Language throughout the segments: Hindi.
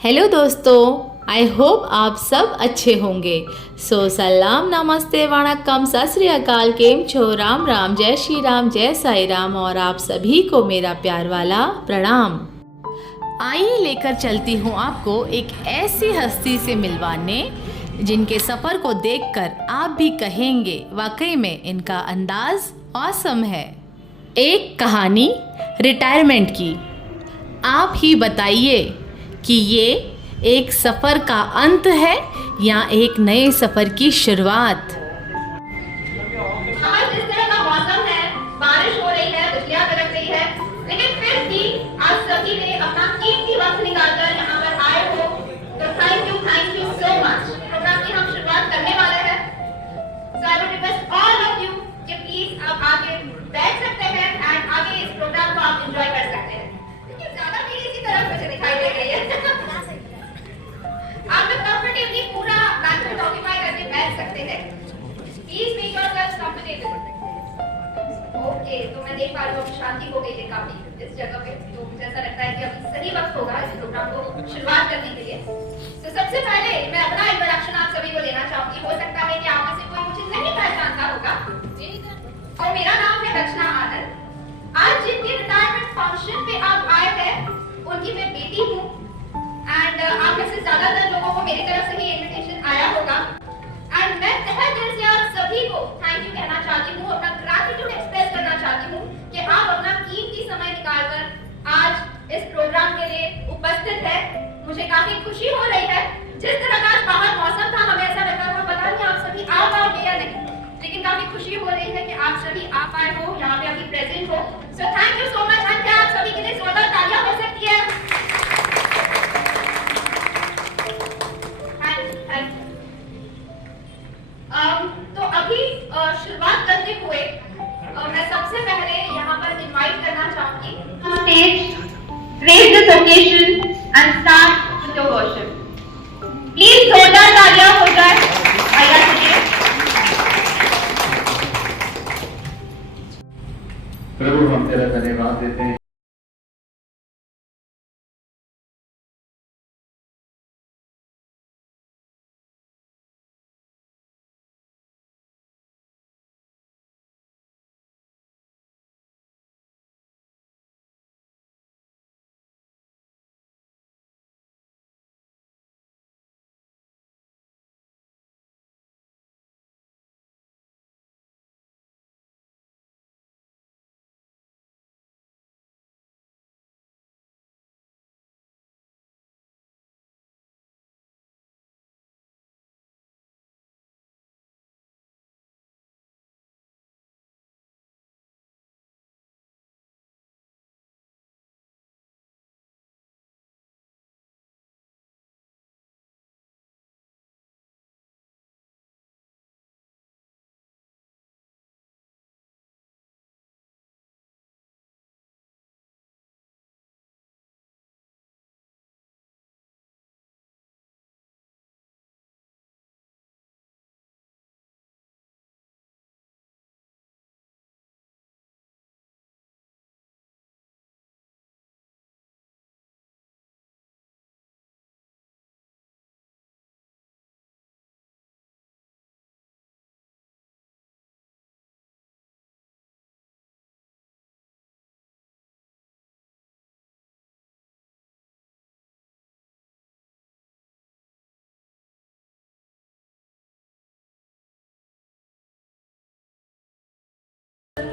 हेलो दोस्तों, आई होप आप सब अच्छे होंगे। सलाम, नमस्ते, वणक्कम, सत श्री अकाल, केम छो, राम राम, जय श्री राम, जय साई राम और आप सभी को मेरा प्यार वाला प्रणाम। आइए लेकर चलती हूँ आपको एक ऐसी हस्ती से मिलवाने जिनके सफ़र को देखकर आप भी कहेंगे वाकई में इनका अंदाज ऑसम है। एक कहानी रिटायरमेंट की। आप ही बताइए कि ये एक सफ़र का अंत है या एक नए सफ़र की शुरुआत। आज जिस तरह का मौसम है, बारिश हो रही है, बिजलियां कड़क रही है, लेकिन फिर भी आप सभी ने अपना कीमती वक्त निकालकर यहाँ पर आए हो, तो thank you so much. Program की हम शुरुआत करने वाले हैं। So I would request all of you कि प्लीज आप आगे बैठ सकते हैं एंड आगे इस प्रोग्राम को आप एंजॉय कर सकते हैं। क्योंकि ज्यादा भीड़ इसी तरफ मुझे दिखाई दे रही है। आप लोग कंफर्टेबली पूरा बैंक्वेट ऑक्यूपाई करके बैठ सकते हैं। Please make yourself comfortable. Okay, तो मैं देख पा रही हूँ अभी शांति हो गई है काफी इस जगह पे, तो मुझे ऐसा लगता है कि अभी सही वक्त होगा इस प्रोग्राम को शुरुआत करने के लिए। तो सबसे पहले मैं अपना इंट्रोडक्शन आप सभी को देना चाहूंगी। हो सकता है कि आप में से कोई मुझे नहीं पहचानता होगा, और मेरा नाम है रचना आनंद। आज जिनके रिटायरमेंट फंक्शन पे आप आए हैं उनकी मैं बेटी हूँ एंड आप में से ज्यादातर लोगों को मेरी तरफ से ही इनविटेशन आया होगा एंड मैं तहे दिल से आप सभी को थैंक यू कहना चाहती हूँ, अपना ग्रैटिट्यूड एक्सप्रेस करना चाहती हूँ कि आप अपना कीमती समय निकालकर आज इस प्रोग्राम के लिए उपस्थित है। मुझे काफी खुशी हो रही है। जिस तरह का आज बाहर मौसम था, हमें ऐसा लग रहा था पता नहीं आप सभी आ पाओगे या नहीं, लेकिन काफी खुशी हो रही है कि आप सभी आ पाए हो, यहाँ पे अभी प्रेजेंट हो। So thank you so much and क्या आप सभी के लिए जोरदार तालियां हो सकती है? तो अभी शुरुआत करते हुए मैं सबसे पहले यहाँ पर इनवाइट करना चाहूंगी stage, raise this occasion and start with your worship. Please जोरदार तालियां हो जाए आया के। प्रभु हम तेरा धन्यवाद देते हैं।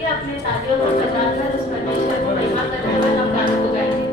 अपने तालियों को बजाकर उस परमेश्वर को महिमा करते हुए हम गानों को गाएंगे।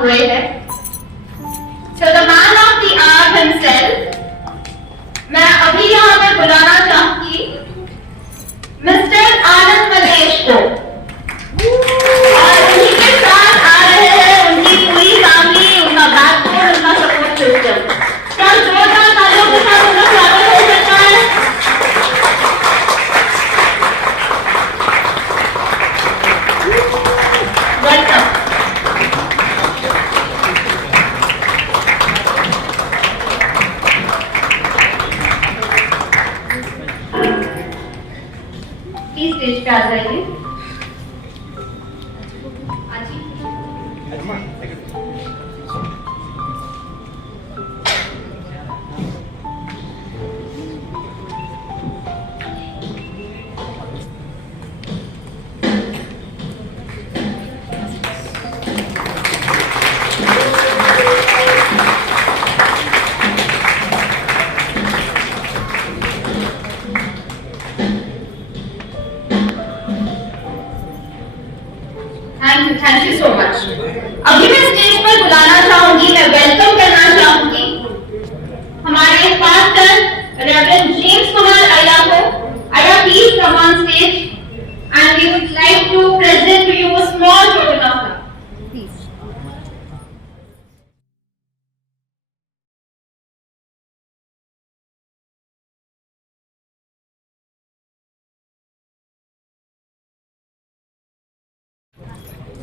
हुए हैं। So the man of the hour himself, मैं अभी यहाँ पे बुलाना चाहूंगी मिस्टर आनंद मलेश को, और उन्हीं के साथ आ रहे हैं उनकी पूरी फैमिली, उनका बैकबोन, उनका सपोर्ट सिस्टम। क्या जोरदार तालियों के साथ उनका स्वागत हो सकता है? वेलकम। प्लीज स्टेज पे आ जाइए। Thank you so much. अभी मैं स्टेज पर बुलाना चाहूंगी, मैं वेलकम करना चाहूंगी हमारे pastor reverend James Kumar Ayya को। Ayya please come on stage and we would like to present to you a small token of love, please.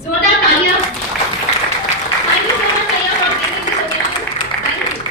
जोरदार तालियां। Thank you so much Ayya for taking this occasion. Thank you.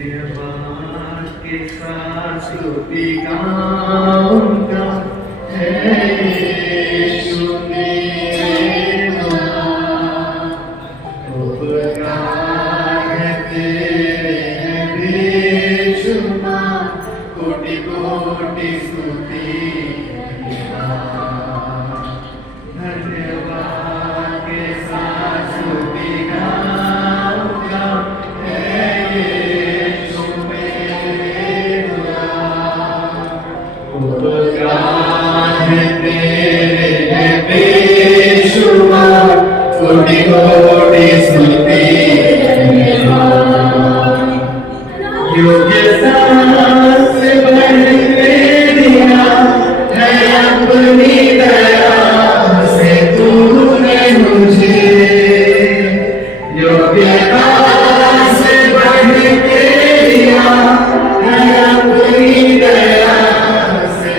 धन्यवाद के साथ स्तुति गाऊंगा, हे यीशु मेरा, उपकार है तेरे हैं बेशुमार, कोटि कोटि स्तुति धन्यवाद के साथ स्तुति गाऊंगा, कोटि कोटि स्तुति योग्य से बढ़ते दिया है अपनी दया से तूने मुझे, योग्यता से बढ़ते दिया है अपनी दया से।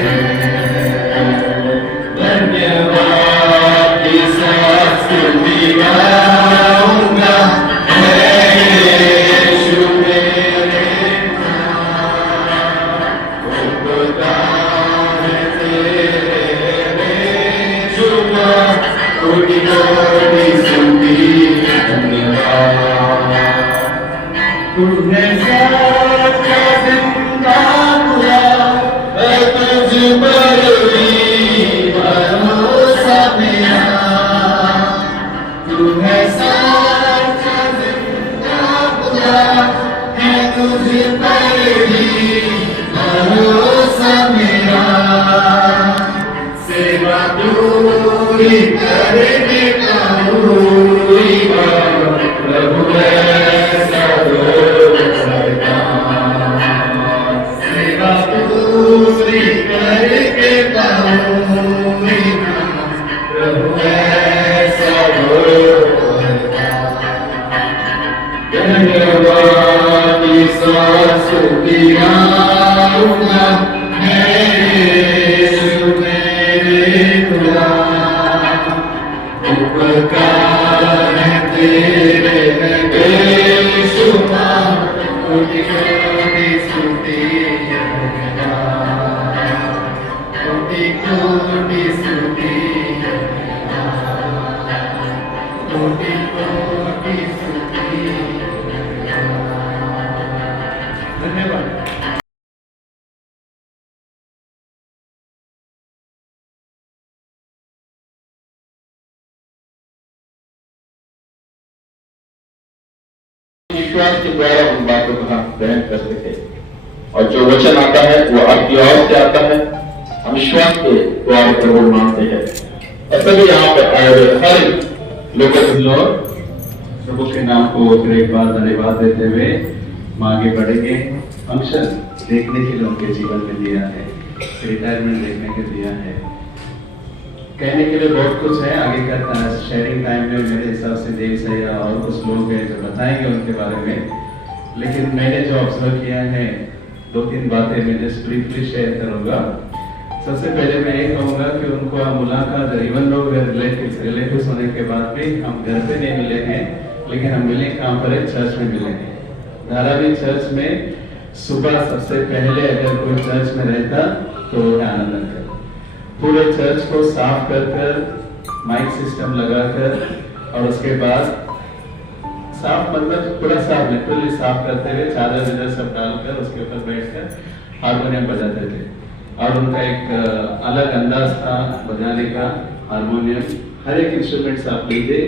धन्यवाद की साथ स्तुति गाऊंगा, यीशु मेरे उपकार तेरे बेशुमार, कोटि कोटि स्तुति धन्यवाद। तूने सच्चा जिंदा हुआ, तुझ पर भी भरोसा मेरा, तूने सच्चा जिंदा हुआ है, तुझ पर भी भरोसा मेरा, सेवा पूरी करने का पूरी प्रभु ऐसा सेवा पूरी करके पाऊंगी, प्रभु ऐसा धन्यवाद स्तुति गाऊंगा, तेरे लगे सुमा कोटि कोटि स्तुति कोटि कोटि स्तुति कोटि कोटि स्तुति। धन्यवाद। विश्वास के द्वारा उन बातों को हम ग्रहण करते थे और जो वचन आता है वो आपकी ओर से आता है, हम विश्वास के द्वारा प्रभु मानते हैं। ऐसा भी यहाँ पर आए हुए हर लोग प्रभु के नाम को फिर एक बार धन्यवाद देते हुए हम आगे बढ़ेंगे। फंक्शन देखने के लिए उनके जीवन में दिया है, रिटायरमेंट देखने के दिया है, कहने के लिए बहुत कुछ है। आगे का शेयरिंग टाइम में मेरे हिसाब से देव सैया और कुछ लोग हैं जो बताएंगे उनके बारे में, लेकिन मैंने जो ऑब्जर्व किया है 2-3 बातें मैं जस्ट ब्रीफली शेयर करूंगा। सबसे पहले मैं ये कहूँगा कि उनको मुलाकात इवन लोग रिलेटिव्स होने के बाद भी हम घर पे नहीं मिले हैं, लेकिन हम मिले कहाँ पर है, चर्च में मिले हैं। धारावी चर्च में सुबह सबसे पहले अगर कोई चर्च में रहता तो आनंद कर पूरे चर्च को साफ कर माइक सिस्टम लगाकर और उसके बाद साफ मतलब पूरा साफ लिटरली साफ करते हुए चादर विदर सब डालकर उसके ऊपर बैठकर हारमोनियम बजाते थे। और उनका एक अलग अंदाज था बजाने का। हारमोनियम हर एक इंस्ट्रूमेंट्स आप लीजिए,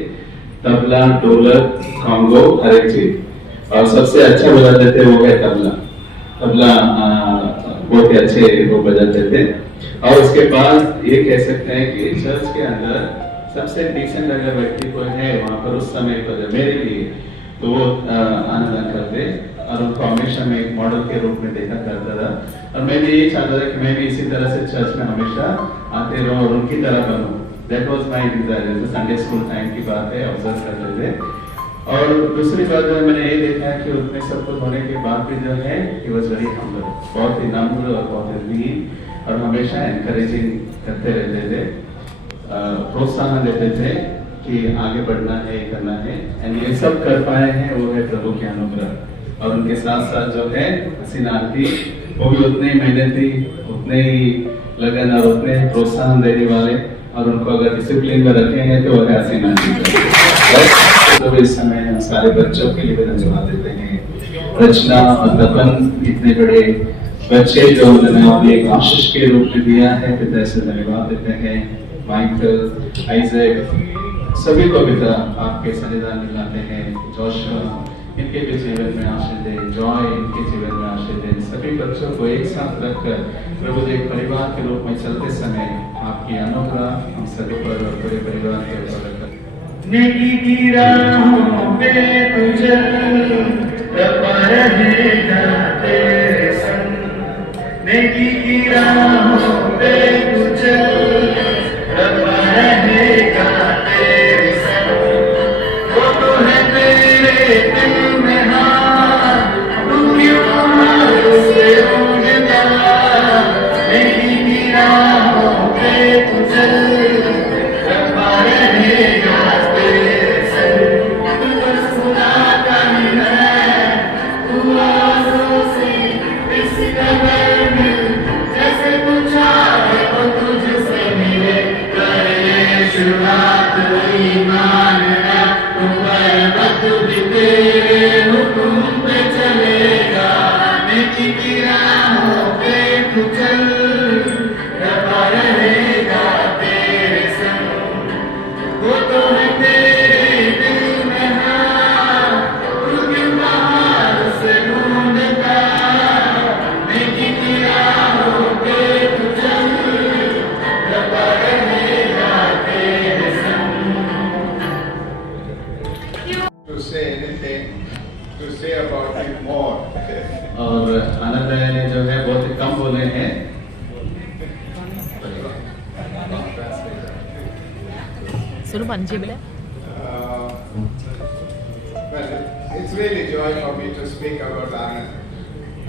तबला, ढोलक, कॉन्गो, हर एक चीज। और सबसे अच्छा बजाते थे वो है तबला बहुत ही अच्छे वो बजाते थे। और उसके बाद ये कह सकते हैं कि चर्च के अंदर सबसे डिसेंट अगर व्यक्ति कोई है वहाँ पर उस समय पर मेरे लिए तो वो आनंद करते और उनको हमेशा मैं एक मॉडल के रूप में देखा करता था। और मैं भी यही चाहता था कि मैं भी इसी तरह से चर्च में हमेशा आते रहूं और उनकी तरह बनूं। That was my desire. जैसे संडे स्कूल टाइम की बात है, ऑब्जर्व करते थे। और दूसरी बात जो मैंने ये देखा है कि उतने सब कुछ होने के बाद भी जो है ही वाज वेरी हम्बल, बहुत ही नम्र और बहुत ही लीन और हमेशा एनकरेजिंग करते रहते थे, प्रोत्साहन देते थे कि आगे बढ़ना है, करना है। एंड ये सब कर पाए हैं वो है प्रभु के अनुग्रह। और उनके साथ साथ जो है हसीना आंटी वो भी उतने ही मेहनती, उतने ही लगन और उतने ही प्रोत्साहन देने वाले, और उनको अगर डिसिप्लिन में रखेंगे तो वो है हसीना आंटी। तो इस समय हम सारे बच्चों के लिए धन्यवाद देते हैं। रचना और तपन इतने बड़े बच्चे जो उन्होंने अपने एक आशीष के रूप में दिया है, पिता से धन्यवाद देते हैं। माइकल, आइजैक, सभी को पिता आपके सन्निधान में लाते हैं। जोशुआ इनके भी जीवन में आशीष दे, जॉय इनके जीवन में आशीष दे। सभी बच्चों को एक साथ रखकर प्रभु एक परिवार के रूप में चलते समय आपकी अनुग्रह हम सभी पर और पूरे परिवार के ऊपर रखकर नेकी की राहों पे तू चल, कृपा रहेगा तेरे संग। नेकी की राहों पे तू चल, कृपा रहेगा तेरे संग। वो तो है तेरे दिल में हाथ, तू क्यों हाथ से उगता। नेकी की राहों पे तू चल, कृपा रहेगा तेरे संग। तू बस खुदा का ही है, तू आंसू से इस कदर मिल, जैसे तू चाहे वो तुझसे मिले। कर ले शुरुआत ईमान है, तू बरबत भी तेरे हुक्म पे चलेगा। नेकी की राहों पे तू चल, कृपा रहेगा तेरे संग। वो तो है तेरे दिल में हाथ, तू क्यों बाहर से ढूंढता। नेकी की राहों पे तू चल, कृपा रहेगा तेरे संग। To say anything, to say about it more. और आनंद राय ने जो है बहुत ही कम बोले हैं। Well, it's really joy for me to speak about Anand.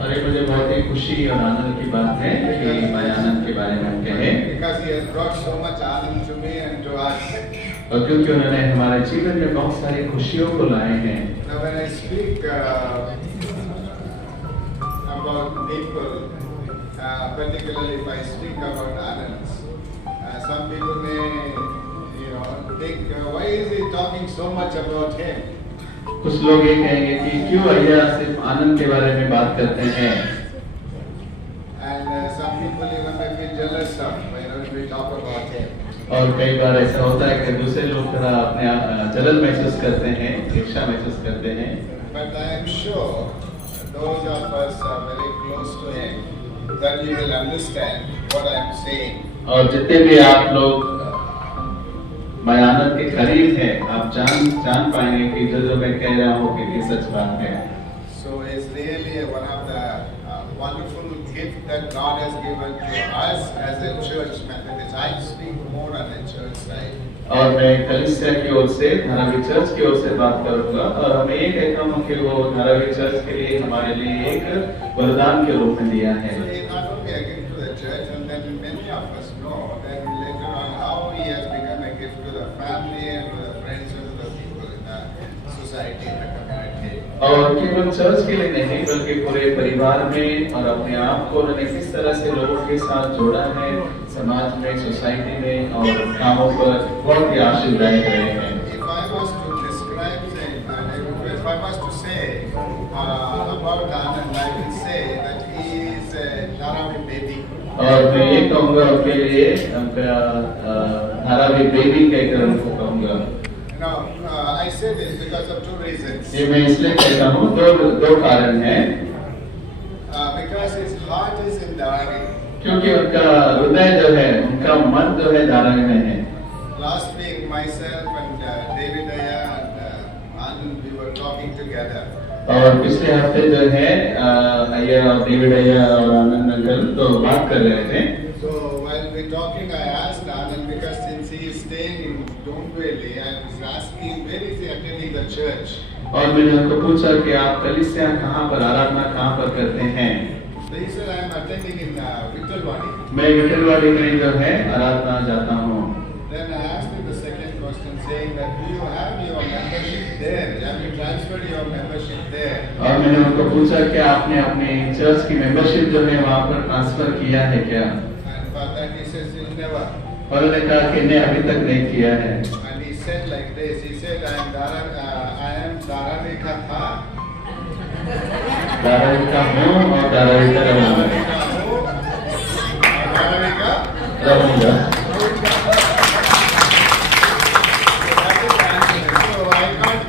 और ये मुझे बहुत ही खुशी और आनंद की बात है कि मैं आनंद के बारे में कहें, Because he has brought so much Anand to me and to us. और क्योंकि उन्होंने हमारे जीवन में बहुत बहुत सारी खुशियों को लाए हैं। Now, when I speak about people, particularly if I speak about Anand, some people may, think, why is he talking so much about him? कुछ लोग ये कहेंगे कि क्यों भैया सिर्फ आनंद के बारे में बात करते हैं। And some people even may feel jealous of, when we talk about him. और कई बार ऐसा होता है कि दूसरे लोग थोड़ा अपने आप जलन महसूस करते हैं, ईर्ष्या महसूस करते हैं। But I am sure those of us are very close to him, that you will understand what I am saying. और जितने भी आप लोग मैं आनंद के करीब हैं, आप जान पाएंगे कि जो मैं कह रहा हूँ कि सच बात है। So it's really one of the wonderful gift that God has given to us as a church Methodist. I speak more on the church side. और मैं कलीसिया की ओर से, धारावी चर्च की ओर से बात करूंगा और हमें ये कहता हूँ कि वो धारावी चर्च के लिए हमारे लिए एक वरदान के रूप में दिया है। So it's not only a gift to the church, and then many of us know that later on how he has become a gift to the family and to the friends and to the people in the society and the community. और केवल चर्च के लिए नहीं बल्कि पूरे परिवार में और अपने आप को उन्होंने किस तरह से लोगों के साथ जोड़ा है, समाज में, सोसाइटी में और कामों पर बहुत ही आशीर्वाद रहे हैं। If I was to describe him, if I was to say about Anand, I will say that he is a Dharavi baby. और मैं ये कहूँगा अपने लिए उनका धारावी बेबी कहकर उनको कहूँगा। Now, I say this because of two reasons. ये मैं इसलिए कहता हूँ, दो कारण हैं। Because his heart is in Dharavi. क्योंकि उनका हृदय जो है, उनका मन जो है धारावी में है। Last week, myself and David Aya and Anand, we were talking together. और पिछले हफ्ते जो है अय्या और डेविड अय्या और आनंद अंकल तो बात कर रहे थे। So while we talking, I asked Anand because since he is staying in Dombivli, I was asking where is he attending the church. और मैंने उनको पूछा कि आप कलीसिया कहाँ पर, आराधना कहाँ पर करते हैं? So he said I am attending in Vittalwadi. मैं विठलवाड़ी में जो है आराधना जाता हूँ। Then I asked him the second question, saying that do you have your membership there? Have you transferred your membership there? और मैंने उनको पूछा कि आपने अपने चर्च की मेंबरशिप जो है वहाँ पर ट्रांसफर किया है क्या? And for that he says he never. और उन्होंने कहा कि नहीं, अभी तक नहीं किया है। And he said like this. He said I am Dharavi ka tha. Dharavi का हूँ और धारावी का रहूँगा। Dharavi ka. रहूँगा। So I can't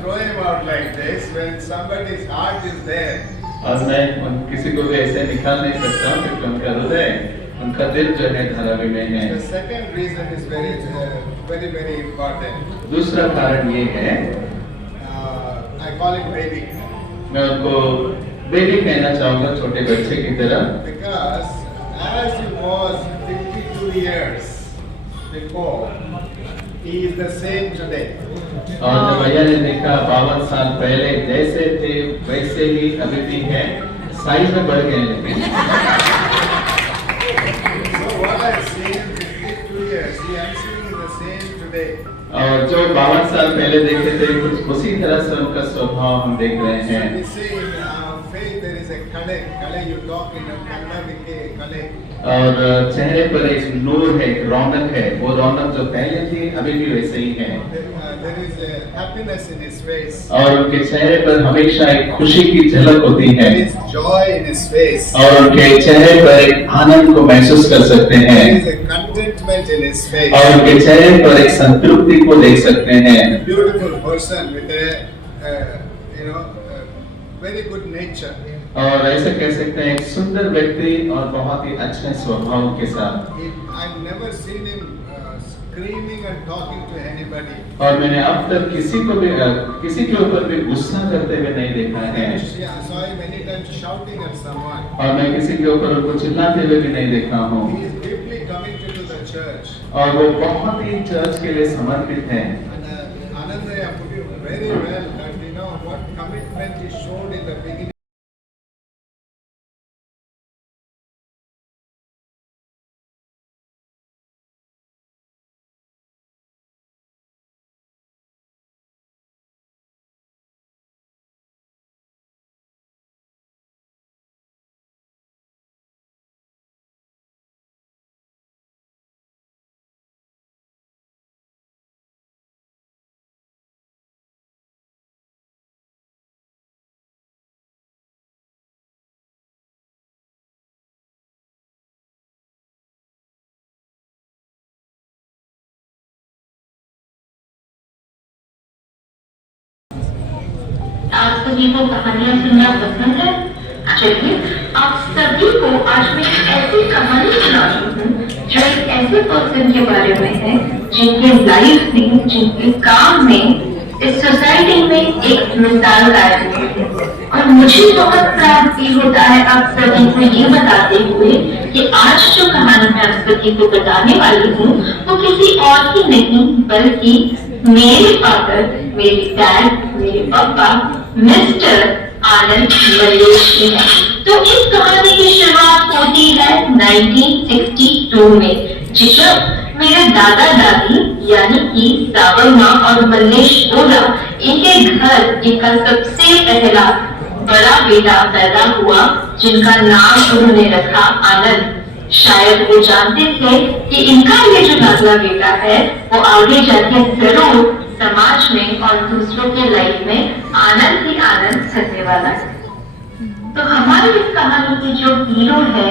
throw him out like this when somebody's heart is there. और मैं किसी को भी ऐसे निकाल नहीं सकता क्योंकि उनका हृदय, उनका दिल जो है धारावी में है। The second reason is very important. दूसरा कारण ये है, I call him baby मैं उनको बेबी कहना चाहूँगा, छोटे बच्चे की तरह। because as he was 52 years before, he is the same today. और जब भैया ने देखा 52 साल पहले जैसे थे वैसे ही अभी भी है, साइज में बढ़ गए लेकिन। So what I see in 52 years, he am seeing the same today. और जो 52 साल पहले देखे थे कुछ उसी तरह से उनका स्वभाव हम देख रहे So हैं। we say in faith there is a kale you talk in a Kannada we say kale. और चेहरे पर एक नूर है, एक रौनक है, वो रौनक जो पहले थी अभी भी वैसे ही है। There is a happiness in his face. और उनके चेहरे पर हमेशा एक खुशी की झलक होती है। There is joy in his face. और उनके चेहरे पर एक आनंद को महसूस कर सकते हैं। There is a contentment in his face. और उनके चेहरे पर एक संतृप्ति को देख सकते हैं। A beautiful person with a very good nature. और ऐसे कह सकते हैं एक सुंदर व्यक्ति और बहुत ही अच्छे स्वभाव के साथ। I've never seen him screaming and talking to anybody. और मैंने अब तक किसी के ऊपर भी गुस्सा करते हुए नहीं देखा है। I saw him many times shouting at someone. और मैं किसी के ऊपर उनको चिल्लाते हुए भी नहीं देखा हूँ। He is deeply committed to the church. और वो बहुत ही चर्च के लिए समर्पित हैं। And Anandaya put it very well that what commitment he showed in the beginning. सभी को कहानियां सुनना पसंद है? चलिए आप सभी को आज मैं एक ऐसी कहानी सुनाती हूँ जो एक ऐसे पर्सन के बारे में है जिनके लाइफ में, जिनके काम में इस सोसाइटी में एक मिसाल कायम हुई है। और मुझे बहुत प्राउड फील होता है आप सभी को ये बताते हुए कि आज जो कहानी मैं आप सभी को बताने वाली हूँ वो किसी और की नहीं बल्कि मेरे फादर, मेरे डैड, मेरे पापा मिस्टर आनंद मल्लेश की है। तो इस कहानी की शुरुआत होती है 1962 में, जब मेरे दादा दादी यानी कि सावर माँ और मल्लेश बोला इनके घर इनका सबसे पहला बड़ा बेटा पैदा हुआ जिनका नाम उन्होंने रखा आनंद। शायद वो जानते थे कि इनका ये जो अगला बेटा है वो आगे जाके जरूर समाज में और दूसरों के लाइफ में आनंद ही आनंद करने वाला है। तो हमारी इस कहानी की जो हीरो है,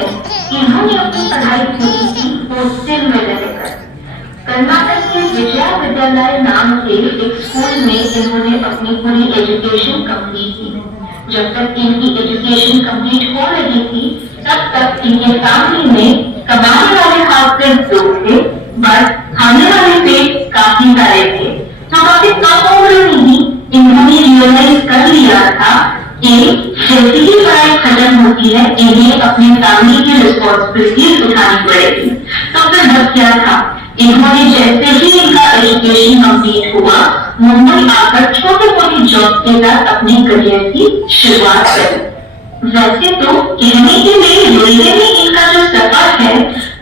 इन्होंने अपनी पढ़ाई पूरी की हॉस्टल में रहकर। कर्नाटक के विजया विद्यालय नाम के एक स्कूल में इन्होंने अपनी पूरी एजुकेशन कंप्लीट की। जब तक इनकी एजुकेशन कंप्लीट हो रही थी तब तक इनके फैमिली में कमाने वाले हाथ सिर्फ 2 थे, बस खाने वाले पेट काफी सारे थे। तो काफी कम उम्र में ही इन्होंने रियलाइज कर लिया था कि जैसे ही पढ़ाई खत्म होती है इन्हें अपनी फैमिली की रिस्पॉन्सिबिलिटीज उठानी पड़ेगी। तो फिर बस क्या था, इन्होंने जैसे ही इनका एजुकेशन कंप्लीट हुआ मुंबई आकर छोटे मोटे जॉब के साथ अपने करियर की शुरुआत करी। वैसे तो कहने के लिए रेलवे में इनका जो सफर है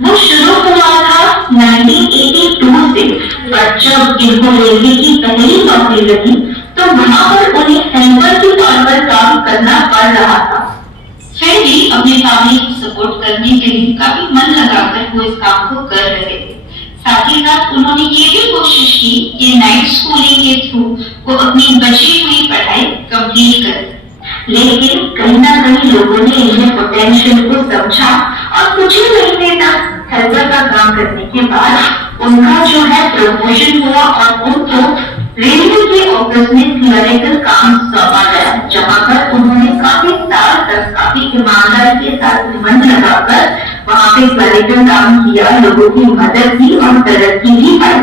वो शुरू हुआ था 1982 से, पर जब इनको रेलवे की पहली नौकरी लगी तो वहां पर उन्हें हेल्पर के तौर पर काम करना पड़ रहा था। फिर भी अपनी फैमिली को सपोर्ट करने के लिए काफी मन लगाकर वो इस काम को कर रहे थे। साथ ही साथ उन्होंने ये भी कोशिश की कि नाइट स्कूलिंग के थ्रू वो अपनी बची हुई पढ़ाई कंप्लीट कर। लेकिन कहीं ना कहीं लोगों ने इन्हें पोटेंशियल को समझा और कुछ ही महीने तक हेल्पर का काम करने के बाद उनका जो है प्रमोशन हुआ और उनको रेलवे के ऑफिस में क्लरिकल काम सौंपा गया, जहाँ पर उन्होंने काफी साल तक काफी ईमानदारी के साथ मन लगाकर वहाँ पे क्लरिकल काम किया, लोगों की मदद की और तरक्की भी पाई।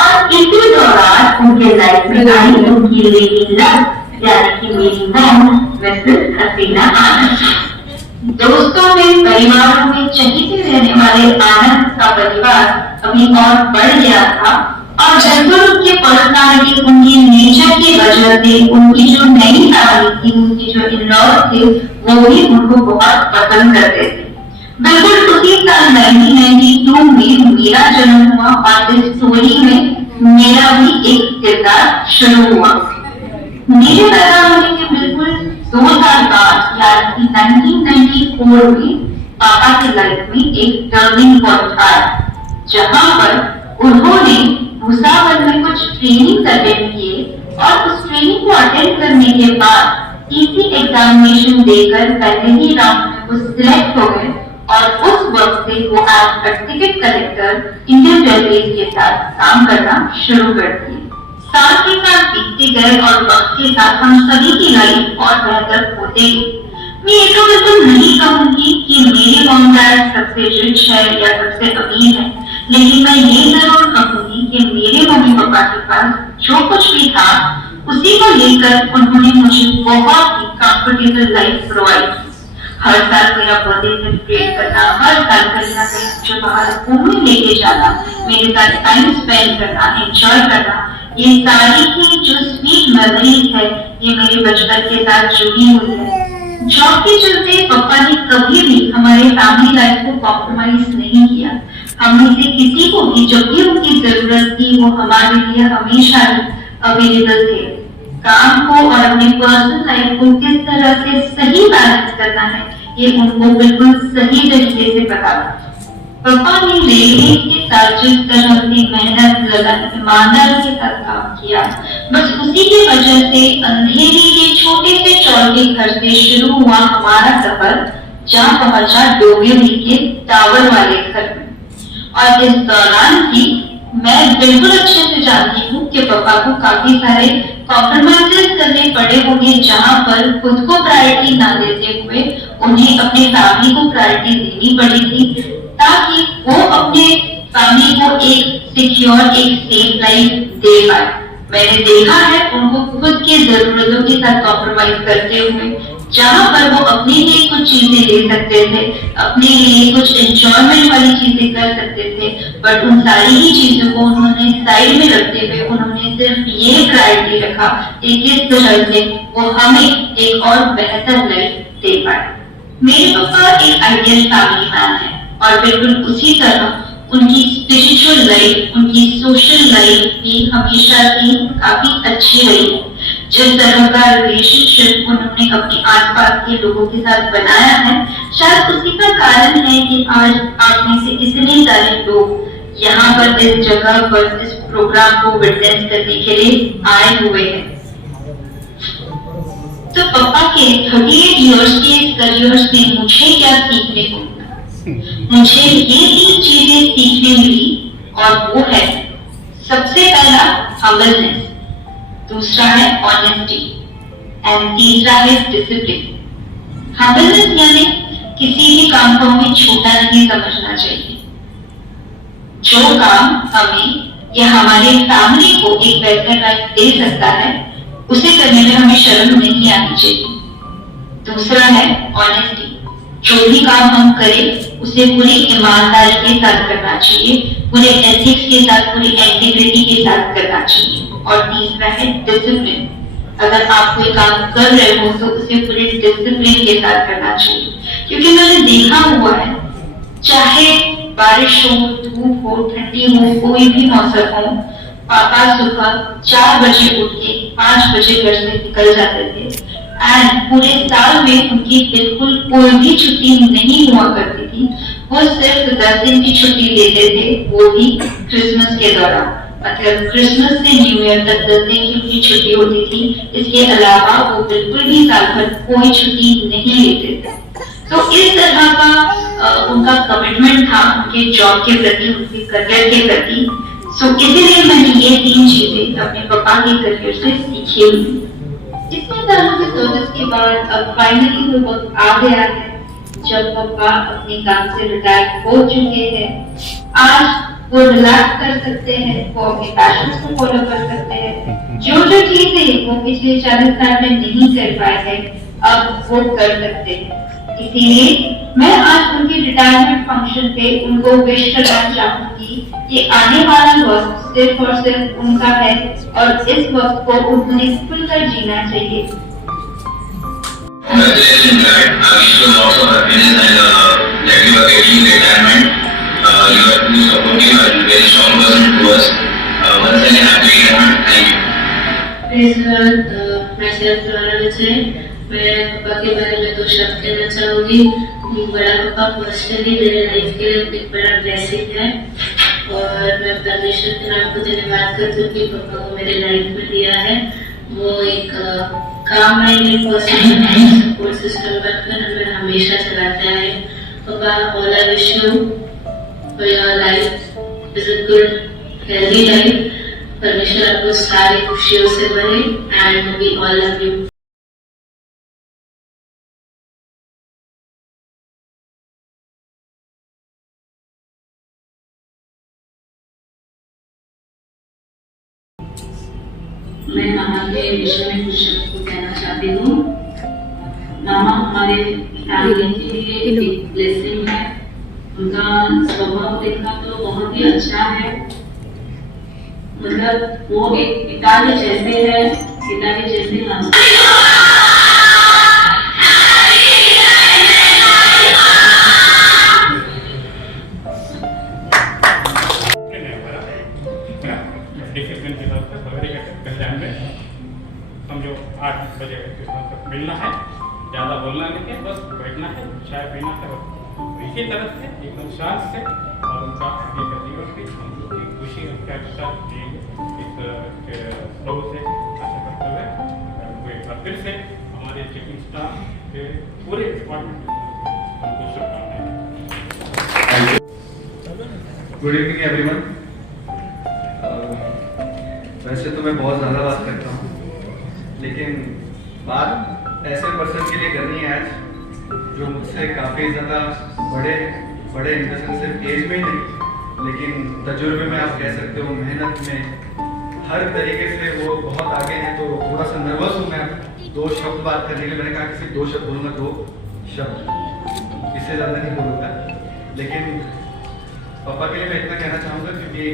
और इसी दौरान उनके लाइफ में आई उनकी लेडी लव यानी कि मेरी मॉम मिसेस हसीना आनंद। दोस्तों में, परिवारों में चहेते रहने वाले आनंद का परिवार अभी और बढ़ गया था और बिल्कुल उनकी पर्सनालिटी, उनकी नेचर की वजह से उनकी जो नई फैमिली थी, उनकी जो इन-लॉज थे वो भी उनको बहुत पसंद करते थे। बिल्कुल उसी साल 1992 में मेरा जन्म हुआ और इस स्टोरी में मेरा भी एक किरदार शुरू हुआ। मेरे पैदा होने के बिल्कुल 2 साल बाद यानी 1994 में पापा की लाइफ में एक टर्निंग पॉइंट आया, जहाँ पर उन्होंने भुसावल में कुछ ट्रेनिंग अटेंड किए और उस ट्रेनिंग को अटेंड करने के बाद टीसी एग्जामिनेशन देकर पहले ही राउंड में वो सिलेक्ट हो गए और उस वक्त से वो as ticket collector Indian railway के साथ काम करना शुरू कर दिए। साल के साथ बीतते गए और वक्त के साथ हम सभी की लाइफ और बेहतर होते गए। मैं ये तो बिल्कुल नहीं कहूंगी कि मेरे मॉम डैड सबसे रिच है या सबसे अमीर है, लेकिन मैं ये जरूर कहूंगी कि मेरे मम्मी पापा के पास जो कुछ भी था उसी को लेकर उन्होंने मुझे बहुत ही कंफर्टेबल लाइफ प्रोवाइड की। हर साल मेरा बर्थडे सेलिब्रेट करना, हर साल कहीं ना कहीं मुझे बाहर घूमने लेके जाना, मेरे साथ टाइम स्पेंड करना, एंजॉय करना, ये सारी की जो स्वीट मेमोरीज है ये मेरे बचपन के साथ जुड़ी हुई है। जॉब के चलते पापा ने कभी भी हमारे फैमिली लाइफ को कॉम्प्रोमाइज नहीं किया। हम में से किसी को भी जब भी उनकी जरूरत थी वो हमारे लिए हमेशा ही अवेलेबल थे। काम को और अपनी पर्सनल लाइफ को किस तरह से सही बैलेंस करना है ये उनको बिल्कुल सही तरीके से पता था। पापा ने रेलवे के साथ जिस तरह से मेहनत, लगन, ईमानदारी के साथ काम किया, बस उसी की वजह से अंधेरी के छोटे से चौके घर से शुरू हुआ हमारा सफर, जहाँ पहुंचा डोंबिवली के टावर वाले घर में। और इस दौरान ही मैं बिल्कुल अच्छे से जानती हूँ कि पापा को काफी सारे कॉम्प्रोमाइजेस करने पड़े होंगे, जहाँ पर खुद को प्रायोरिटी ना देते हुए उन्हें अपनी फैमिली को प्रायोरिटी देनी पड़ी थी, ताकि वो अपने फैमिली को एक सिक्योर, एक सेफ लाइफ दे पाए। मैंने देखा है उनको खुद की जरूरतों के साथ कॉम्प्रोमाइज करते हुए, जहाँ पर वो अपने लिए कुछ चीजें ले सकते थे, अपने लिए कुछ एंजॉयमेंट वाली चीजें कर सकते थे, बट उन सारी ही चीजों को उन्होंने साइड में रखते हुए उन्होंने सिर्फ ये प्रायोरिटी रखा कि किस तरह से वो हमें एक और बेहतर लाइफ दे पाए। मेरे पापा एक आइडियल फैमिली मैन है और बिल्कुल उसी तरह उनकी स्पिरिचुअल लाइफ, उनकी सोशल लाइफ भी हमेशा से काफी अच्छी रही है। जिस तरह का रिलेशनशिप उन्होंने अपने आसपास के लोगों के साथ बनाया है, शायद उसी का कारण है कि आज आप में से इतने सारे लोग यहाँ पर इस जगह पर इस प्रोग्राम को विटनेस करने के लिए आए हुए हैं। तो पापा के 38 इयर्स के करियर से मुझे क्या सीखने को मिला? मुझे ये 3 चीजें सीखने मिली, और वो है सबसे पहला हम्बलनेस, दूसरा है ऑनेस्टी एंड तीसरा है डिसिप्लिन। हम्बलनेस यानी किसी भी काम को हमें छोटा नहीं समझना चाहिए। जो काम हमें या हमारे फैमिली को एक बेहतर लाइफ दे सकता है, उसे करने में हमें शर्म नहीं आनी चाहिए। दूसरा है ऑनेस्टी, जो भी काम हम करें उसे पूरी ईमानदारी के साथ करना चाहिए, पूरे एथिक्स के साथ, पूरी इंटीग्रिटी के साथ करना चाहिए। और तीसरा है डिसिप्लिन, अगर आप कोई काम कर रहे हो तो उसे पूरे डिसिप्लिन के साथ करना चाहिए। क्योंकि मैंने देखा हुआ है, चाहे बारिश हो, धूप हो, ठंडी हो, कोई भी मौसम हो, पापा सुबह 4 बजे उठ के 5 बजे घर से निकल जाते थे एंड पूरे साल में उनकी बिल्कुल कोई भी छुट्टी नहीं हुआ करती थी। वो सिर्फ 10 दिन की छुट्टी लेते थे, वो भी क्रिसमस के दौरान। मतलब क्रिसमस से न्यू ईयर तक 10 दिन की उनकी छुट्टी होती थी, इसके अलावा वो बिल्कुल भी साल भर कोई छुट्टी नहीं लेते थे। तो इस तरह का उनका कमिटमेंट था उनके जॉब के प्रति, उनके करियर के प्रति। सो इसीलिए मैंने ये 3 चीजें अपने पापा के करियर से सीखी हुई। इतने सालों के सर्विस के बाद अब फाइनली वो वक्त आ गया है जब पापा अपने काम से रिटायर हो चुके हैं। आज वो रिलैक्स कर सकते हैं, वो अपने पैशंस को फॉलो कर सकते हैं। जो जो चीजें वो पिछले 40 साल में नहीं कर पाए हैं, अब वो कर सकते हैं। इसीलिए मैं आज उनके रिटायरमेंट फंक्शन पे उनको विश करना चाहूंगी कि आने वाला वक्त सिर्फ और सिर्फ उनका है और इस वक्त को उन्हें खुलकर जीना चाहिए। Congratulations, Dad. I wish you lots of happiness and that you are getting retirement. You are too supportive and very strong person to us. Once again, happy retirement. Thank you. Praise God. Myself, Rana Vijay. मैं पापा के बारे में 2 शब्द कहना चाहूंगी। बड़ा पापा पर्सनली मेरे लाइफ के एक बड़ा ब्लेसिंग है और मैं परमेश्वर के नाम को धन्यवाद करती हूँ कि पापा को मेरे लाइफ में दिया है। वो एक काम माइंडेड पर्सन है, सपोर्ट सिस्टम बनकर हमें हमेशा चलाता है। पापा, all I wish you for your life is a good healthy life. परमेश्वर आपको सारी खुशियों से भरे and we all love you. मैं मामा के विषय में कुछ शब्द को कहना चाहती हूँ। मामा हमारे फैमिली के लिए एक ब्लेसिंग है। उनका स्वभाव देखा तो बहुत ही अच्छा है। मतलब वो एक पिता के जैसे है, पिता के जैसे हंसते डिसिप्लिन के साथ सवेरे के टाइम में समझो 8 बजे तक मिलना है, ज़्यादा बोलना नहीं है, बस बैठना है, चाय पीना है। इसी तरह से एकदम शांत से और उनका आगे का जीवन भी उनकी खुशी उनके साथ जिएंगे। इस प्रभु से आशा करते हुए एक बार फिर से हमारे चीफ स्टाफ के पूरे डिपार्टमेंट उनको शुभकामनाएं। Good evening, everyone. वैसे तो मैं बहुत ज़्यादा बात करता हूँ, लेकिन बात ऐसे पर्सन के लिए करनी है आज जो मुझसे काफ़ी ज़्यादा बड़े इन द सेंस सिर्फ एज में ही नहीं, लेकिन तजुर्बे में आप कह सकते हो, मेहनत में हर तरीके से वो बहुत आगे हैं। तो थोड़ा सा नर्वस हूँ मैं 2 शब्द बात करने के लिए। मैंने कहा कि सिर्फ 2 शब्द बोलूँगा, 2 शब्द, इससे ज़्यादा नहीं बोलूँगा। लेकिन पापा के लिए मैं इतना कहना चाहूँगा क्योंकि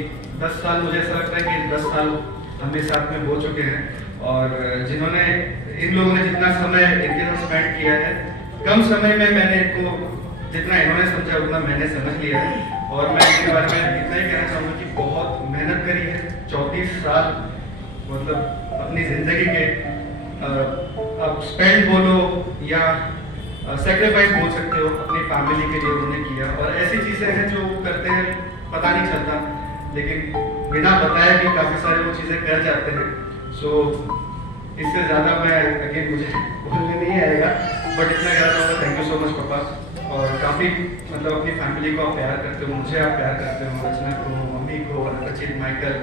10 साल, मुझे ऐसा लगता है कि 10 साल हमें साथ में हो चुके हैं, और जिन्होंने, इन लोगों ने जितना समय इनके साथ स्पेंड किया है, कम समय में मैंने इनको, जितना इन्होंने समझा उतना मैंने समझ लिया है। और मैं इनके बारे में इतना ही कहना चाहूँगा कि बहुत मेहनत करी है, 34 साल मतलब अपनी ज़िंदगी के अब स्पेंड बोलो या सेक्रीफाइस बोल सकते हो, अपनी फैमिली के लिए उन्होंने किया। और ऐसी चीज़ें हैं जो वो करते हैं, पता नहीं चलता, लेकिन बिना बताए भी काफ़ी सारे वो चीज़ें कर जाते हैं। सो इससे ज़्यादा मैं अगेन मुझे बोलने नहीं आएगा, बट इतना कहना चाहूँगा, थैंक यू सो मच पापा। और काफ़ी मतलब अपनी फैमिली को आप प्यार करते हो, मुझे आप प्यार करते हो, रचना को, मम्मी को, रचित, माइकल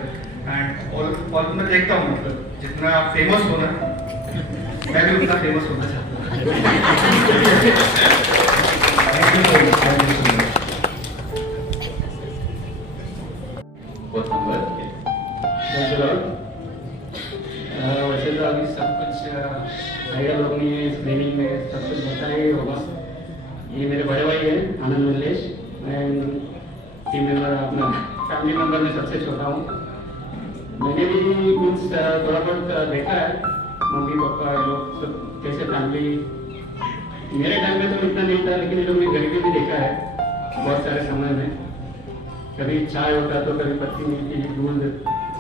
एंड और मैं देखता हूँ मतलब जितना आप फेमस हो ना, मैं भी उतना फेमस होना चाहता हूँ। वैसे तो अभी सब कुछ भैया लोग ने इस ट्रेनिंग में सब कुछ बताया ही होगा। ये मेरे बड़े भाई हैं आनंद मल्लेश, मैं टीम मेंबर, अपना फैमिली मेंबर में सबसे छोटा हूँ। मैंने भी मीन्स थोड़ा बहुत देखा है, मम्मी पापा लोग सब कैसे फैमिली, मेरे टाइम में तो इतना नहीं था, लेकिन ये लोग ने गरीबी भी देखा है बहुत सारे समय में। कभी चाय होता तो कभी पत्ती मिलती, दूध,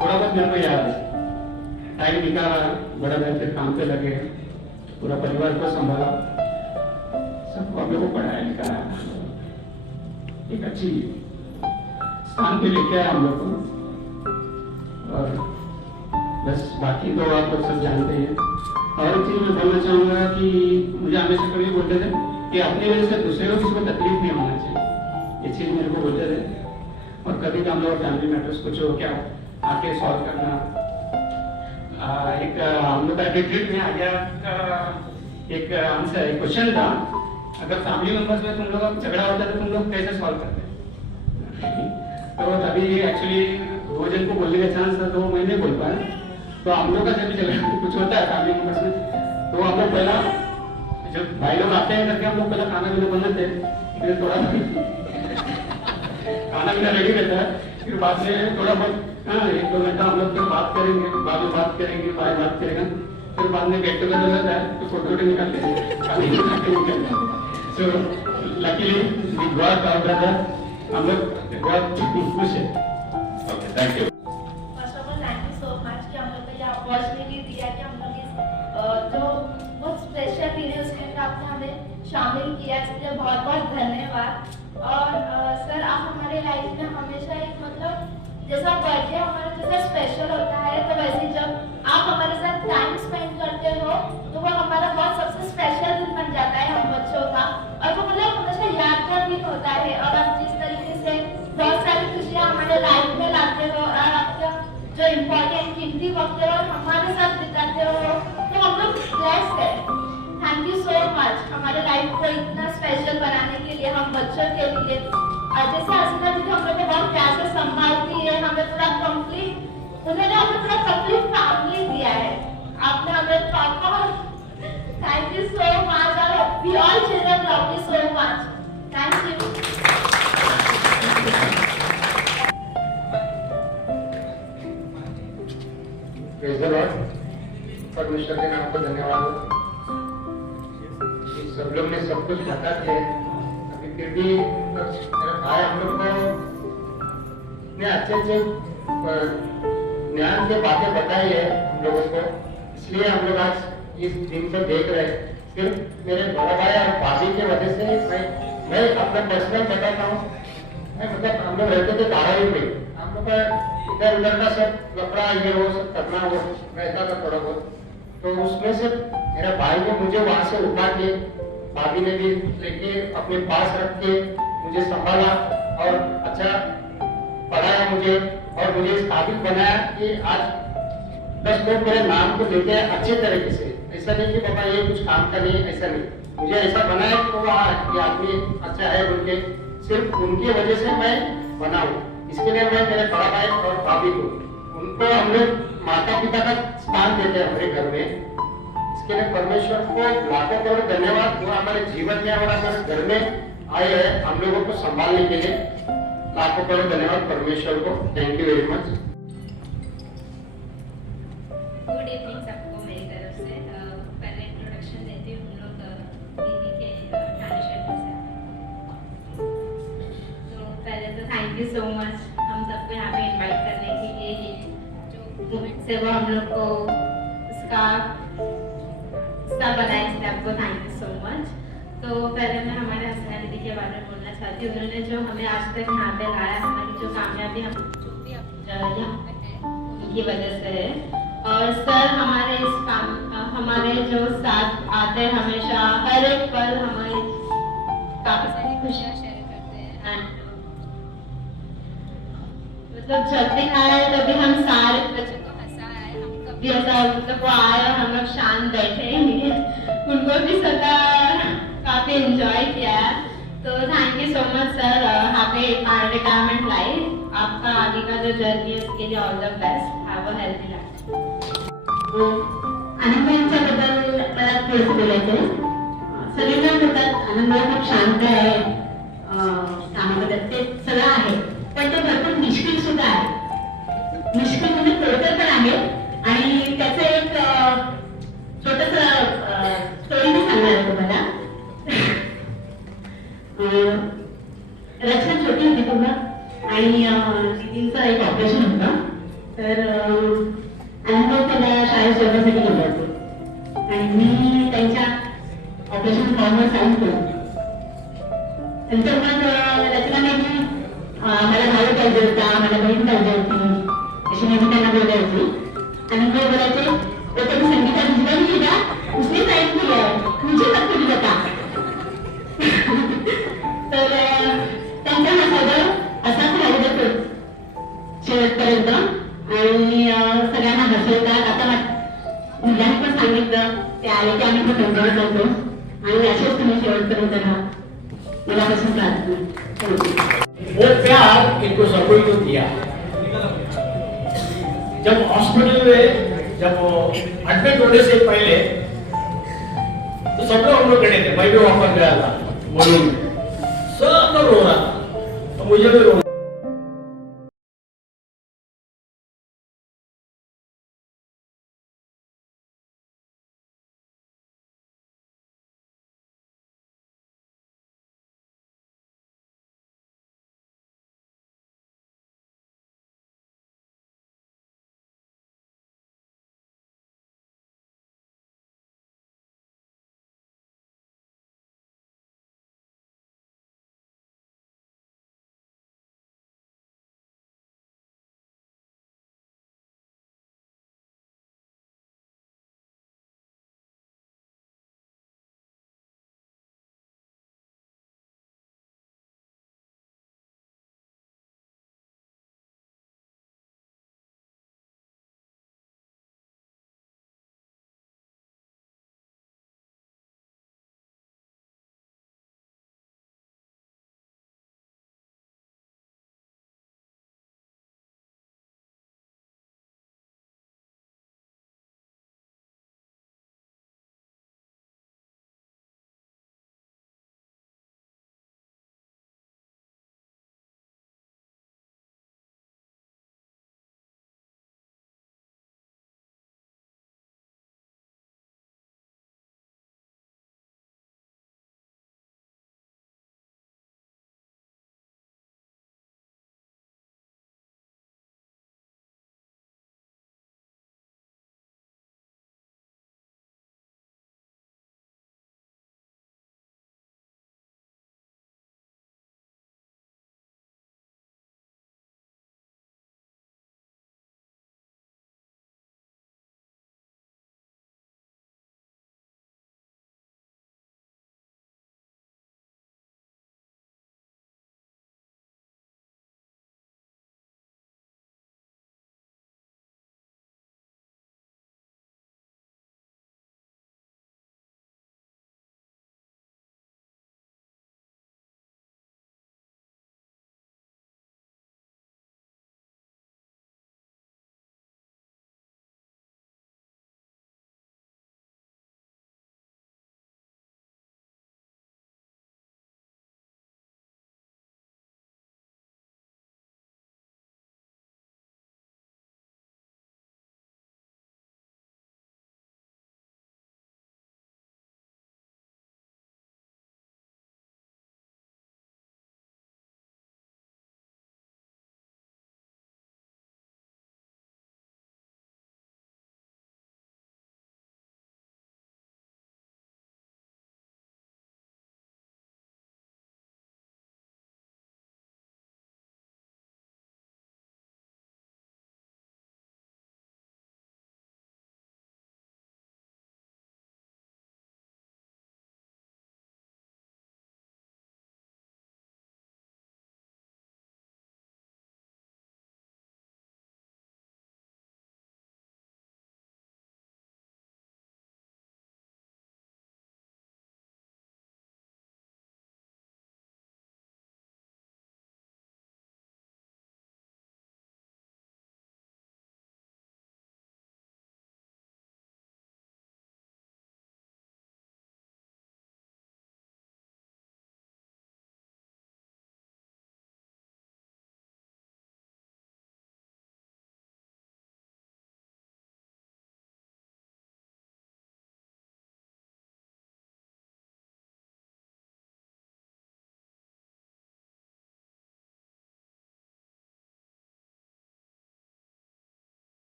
थोड़ा बहुत मेरे को याद है। टाइम निकाला, बड़ा भाई फिर काम पे लगे, पूरा परिवार को संभाला, सबको हम लोग को पढ़ाया लिखाया, एक अच्छी स्थान पे लेके आया हम लोग को। और बस बाकी तो आप लोग सब जानते हैं। और एक चीज मैं बोलना चाहूँगा कि मुझे हमेशा कभी बोलते थे कि अपनी वजह से दूसरे को किसी को तकलीफ नहीं होना चाहिए, ये चीज़ मेरे को बोलते थे। और कभी हम लोग फैमिली मैटर्स कुछ हो क्या आके सॉल्व करना। एक हम लोग का डिट्रिक में आ गया, एक आंसर, एक क्वेश्चन था, अगर फैमिली मेंबर्स में तुम लोग का झगड़ा होता है तो तुम लोग कैसे सॉल्व करते? तो तभी एक्चुअली 2 जन को बोलने का चांस था, तो मैं नहीं बोल पाया। तो हम लोग का जब झगड़ा कुछ होता है फैमिली मेंबर्स में, तो हम लोग पहला, जब भाई लोग आते हैं करके हम लोग पहला खाना पीना बनाते हैं, फिर थोड़ा खाना पीना रेडी रहता है, फिर बाद में थोड़ा बहुत 1-2 घंटा हम लोग फिर बात करेंगे, बाद में बात करेंगे, भाई बात करेगा, फिर बाद में गेट टुगेदर रहता है तो फोटो निकालते हैं। So luckily we got our brother, हम लोग बहुत खुश है। Okay, thank you. First of all thank you so much कि हम लोग को ये अपॉर्चुनिटी दिया कि हम लोग इस जो बहुत स्पेशल दिन है उसके अंदर आपने हमें शामिल किया, इसके लिए बहुत बहुत धन्यवाद। और सर आप हमारे लाइफ में हमेशा एक मतलब जैसा बर्थडे हमारा जैसा स्पेशल होता है, तो वैसे जब आप हमारे साथ टाइम स्पेंड करते हो तो वो हमारा बहुत सबसे स्पेशल दिन बन जाता है हम बच्चों का, और वो मतलब हमेशा यादगार दिन होता है। और आप जिस तरीके से बहुत सारी खुशियाँ हमारे लाइफ में लाते हो और आपका जो इम्पोर्टेंट कीमती वक्त है और हमारे साथ बिताते हो, तो हम लोग ब्लेस्ड है। थैंक यू सो मच हमारे लाइफ को इतना स्पेशल बनाने के लिए, हम बच्चों के लिए। और जैसे हसीना दीदी हम लोग को बहुत प्यार से संभालती है, हमें पूरा कंप्लीट, उन्होंने हमें पूरा कंप्लीट फैमिली दिया है, आपने हमें पापा, थैंक यू सो मच। और we all children love you so much, thank you. Praise the Lord. परमेश्वर के नाम को धन्यवाद हो। सब लोग ने सब कुछ बताते हैं, अभी फिर भी मेरा भाई हम लोग को इतने अच्छे ज्ञान से बातें बताई है हम लोगों को, इसलिए हम लोग आज इस दिन को देख रहे हैं। सिर्फ मेरे बड़ा भाई और भाभी की वजह से मैं अपना पर्सनल बताता हूँ। मतलब हम लोग रहते थे धारावी में, हम लोग का इधर उधर का सब कपड़ा ये वो सब करना वो रहता था थोड़ा बहुत, तो उसमें से मेरा भाई ने मुझे वहां से उठा के, भाभी ने भी लेके अपने पास रख के मुझे संभाला और अच्छा पढ़ाया मुझे, और मुझे इस काबिल बनाया कि आज बस लोग मेरे नाम को लेते हैं अच्छे तरीके से, ऐसा नहीं कि पापा ये कुछ काम का नहीं, ऐसा नहीं। मुझे ऐसा बना है कि वो ये आदमी अच्छा है बोल के सिर्फ उनकी वजह से मैं बना हूँ। इसके लिए मैं मेरे बड़ा भाई और भाभी को, उनको हम लोग माता पिता का स्थान देते हैं हमारे घर में। इसके लिए परमेश्वर को लाखों करोड़ धन्यवाद। वो हमारे जीवन में और हमारे घर में आए हैं हम लोगों को संभालने के लिए। लाखों करोड़ धन्यवाद परमेश्वर को। Thank you very much. Good evening सबको मेरी तरफ से। पहले इंट्रोडक्शन देती हूँ हम लोग दीदी के ट्रांसलेटर से। तो पहले तो थैंक यू सो मच हम सबको यहाँ पे इनवाइट करने के लिए। जो मूवमेंट से वो हम लोग को उसका बनाया, इसलिए आपको थैंक यू सो मच। तो पहले मैं हमारे हसीना दीदी के बारे में बोलना चाहती हूँ। उन्होंने जो हमें आज तक यहाँ पे लाया, हमारी जो कामयाबी हम जो भी यहाँ पे है उनकी वजह से है। और सर हमारे इस काम हमारे जो साथ आते हैं हमेशा, हर एक पल हमारी काफी सारी खुशियाँ शेयर करते हैं। मतलब जब भी आए तभी हम सारे बच्चों को हंसाया है। हम कभी ऐसा मतलब वो आए और हम लोग शांत बैठे ही नहीं, उनको भी सदा काफी एंजॉय किया है। तो thank you so much sir. Happy retirement life. आपका आगे का जो जर्नी है उसके लिए all the best. Have a healthy life. Anand यांच्याबद्दल मला थोडंसं बोलायचं आहे। सगळेजण म्हणतात आनंद खूप शांत आहे, कामाबद्दल ते सगळं आहे, पण ते भरपूर निष्क्रिय सुद्धा आहे। निष्क्रिय म्हणजे थोडक्यात पण आहे। आणि त्याचं एक छोटस स्टोरी मी सांगणार आहे तुम्हाला। रचना छोटी होती पूर्ण आणि दीदींचं एक ऑपरेशन होतं। तर आनंद त्याला शाळेत सोडण्यासाठी गेले होते आणि मी त्यांच्या ऑपरेशन फॉर्मवर साईन केलं। नंतर मग रचना नेहमी मला भाऊ पाहिजे होता, मला बहीण पाहिजे होती, अशी नेहमी त्यांना बोलायची। आनंद बोलायचे तो त्यांनी संगीता जीवन लिहिला, उसने साईन किया है, मुझे मत करू नका। तर त्यांचा हा सगळं असाच राहू देतो शेवटपर्यंत आणि सगळ्यांना हसवतात। आता मुलांनी पण सांगितलं ते आले की आम्ही खूप एन्जॉय करतो आणि असेच तुम्ही शेवटपर्यंत राहा। मला पासून प्रार्थना। वो प्यार इनको सबको को दिया। जब हॉस्पिटल में जब एडमिट होने से पहले तो सब लोग हम लोग खड़े थे, मैं भी वहां पर गया था, सब लोग रो रहा था, तो मुझे भी रो